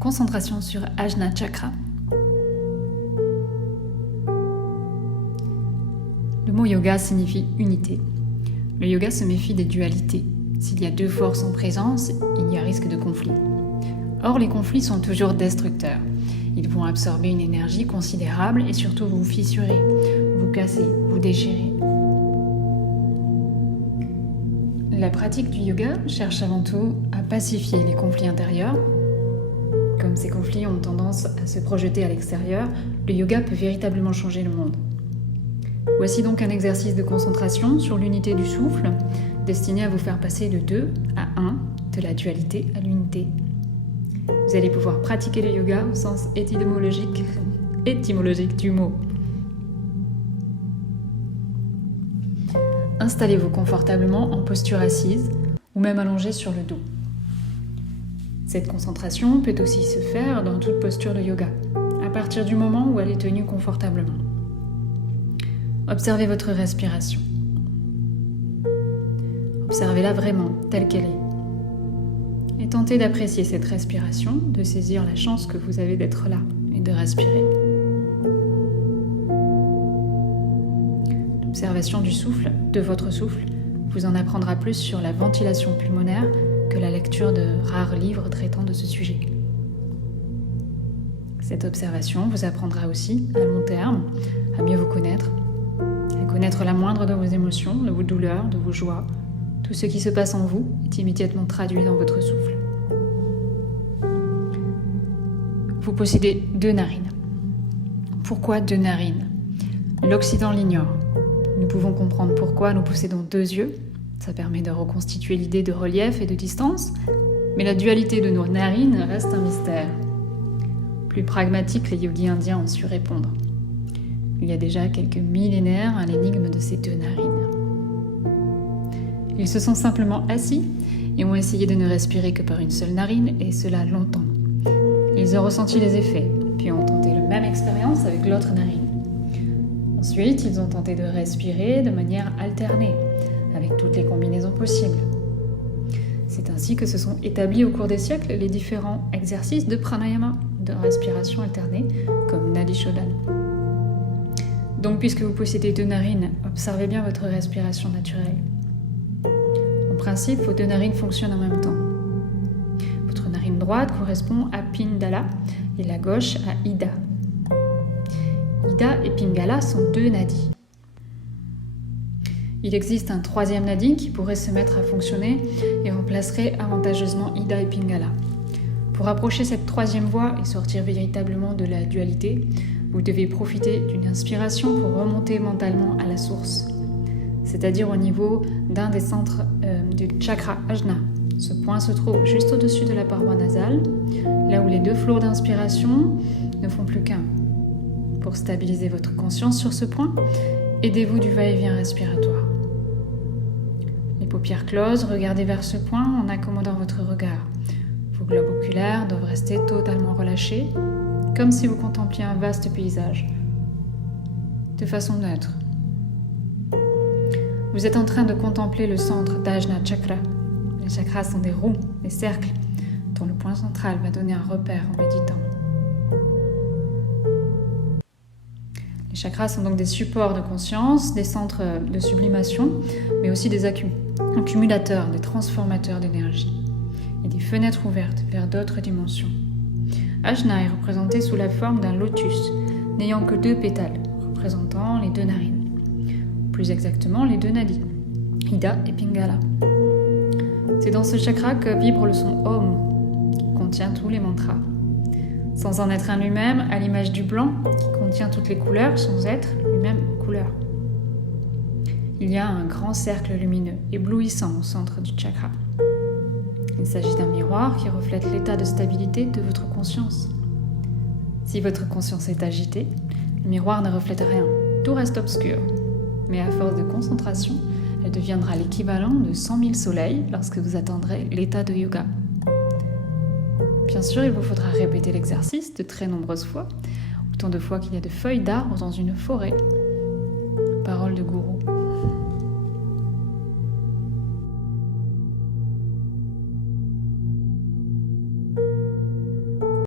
Concentration sur Ajna Chakra. Le mot yoga signifie unité. Le yoga se méfie des dualités. S'il y a deux forces en présence, il y a risque de conflit. Or, les conflits sont toujours destructeurs. Ils vont absorber une énergie considérable et surtout vous fissurer, vous casser, vous déchirer. La pratique du yoga cherche avant tout à pacifier les conflits intérieurs. Comme ces conflits ont tendance à se projeter à l'extérieur, le yoga peut véritablement changer le monde. Voici donc un exercice de concentration sur l'unité du souffle, destiné à vous faire passer de 2 à 1, de la dualité à l'unité. Vous allez pouvoir pratiquer le yoga au sens étymologique du mot. Installez-vous confortablement en posture assise ou même allongé sur le dos. Cette concentration peut aussi se faire dans toute posture de yoga, à partir du moment où elle est tenue confortablement. Observez votre respiration. Observez-la vraiment, telle qu'elle est. Et tentez d'apprécier cette respiration, de saisir la chance que vous avez d'être là et de respirer. L'observation du souffle, de votre souffle, vous en apprendra plus sur la ventilation pulmonaire que la lecture de rares livres traitant de ce sujet. Cette observation vous apprendra aussi, à long terme, à mieux vous connaître, à connaître la moindre de vos émotions, de vos douleurs, de vos joies. Tout ce qui se passe en vous est immédiatement traduit dans votre souffle. Vous possédez 2 narines. Pourquoi 2 narines ? L'Occident l'ignore. Nous pouvons comprendre pourquoi nous possédons 2 yeux. Ça permet de reconstituer l'idée de relief et de distance, mais la dualité de nos narines reste un mystère. Plus pragmatique, les yogis indiens ont su répondre. Il y a déjà quelques millénaires à l'énigme de ces 2 narines. Ils se sont simplement assis et ont essayé de ne respirer que par une seule narine, et cela longtemps. Ils ont ressenti les effets, puis ont tenté la même expérience avec l'autre narine. Ensuite, ils ont tenté de respirer de manière alternée, avec toutes les combinaisons possibles. C'est ainsi que se sont établis au cours des siècles les différents exercices de pranayama, de respiration alternée, comme Nadi Shodhana. Donc, puisque vous possédez 2 narines, observez bien votre respiration naturelle. En principe, vos 2 narines fonctionnent en même temps. Votre narine droite correspond à Pingala et la gauche à Ida. Ida et Pingala sont 2 nadis. Il existe un 3e nadi qui pourrait se mettre à fonctionner et remplacerait avantageusement Ida et Pingala. Pour approcher cette 3e voie et sortir véritablement de la dualité, vous devez profiter d'une inspiration pour remonter mentalement à la source, c'est-à-dire au niveau d'un des centres du chakra Ajna. Ce point se trouve juste au-dessus de la paroi nasale, là où les 2 flots d'inspiration ne font plus qu'un. Pour stabiliser votre conscience sur ce point, aidez-vous du va-et-vient respiratoire. Les paupières closes, regardez vers ce point en accommodant votre regard. Vos globes oculaires doivent rester totalement relâchés, comme si vous contempliez un vaste paysage, de façon neutre. Vous êtes en train de contempler le centre d'Ajna Chakra. Les chakras sont des roues, des cercles, dont le point central va donner un repère en méditant. Les chakras sont donc des supports de conscience, des centres de sublimation, mais aussi des accumulateurs, des transformateurs d'énergie et des fenêtres ouvertes vers d'autres dimensions. Ajna est représenté sous la forme d'un lotus, n'ayant que 2 pétales, représentant les 2 narines. Plus exactement, les 2 nadis, Ida et Pingala. C'est dans ce chakra que vibre le son Om, qui contient tous les mantras. Sans en être un lui-même, à l'image du blanc, qui contient toutes les couleurs, sans être lui-même couleur. Il y a un grand cercle lumineux, éblouissant au centre du chakra. Il s'agit d'un miroir qui reflète l'état de stabilité de votre conscience. Si votre conscience est agitée, le miroir ne reflète rien, tout reste obscur. Mais à force de concentration, elle deviendra l'équivalent de 100 000 soleils lorsque vous atteindrez l'état de yoga. Bien sûr, il vous faudra répéter l'exercice de très nombreuses fois, autant de fois qu'il y a de feuilles d'arbres dans une forêt. Parole de gourou.